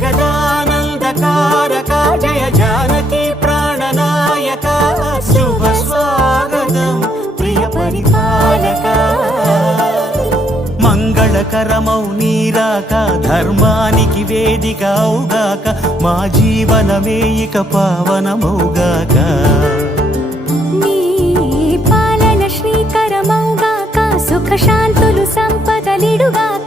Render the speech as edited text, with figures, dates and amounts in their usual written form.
జగదానందకారక జయ జానకి ప్రాణనాయక శుభ స్వాగతం ప్రియ పరిపాలక మంగళకరమౌ నీరాక ధర్మానికి వేదిక అవుగాక మా జీవనమే ఇక పావనమౌగాక నీ పాలన శ్రీకరమౌగాక సుఖ శాంతులు సంపదలిడుగాక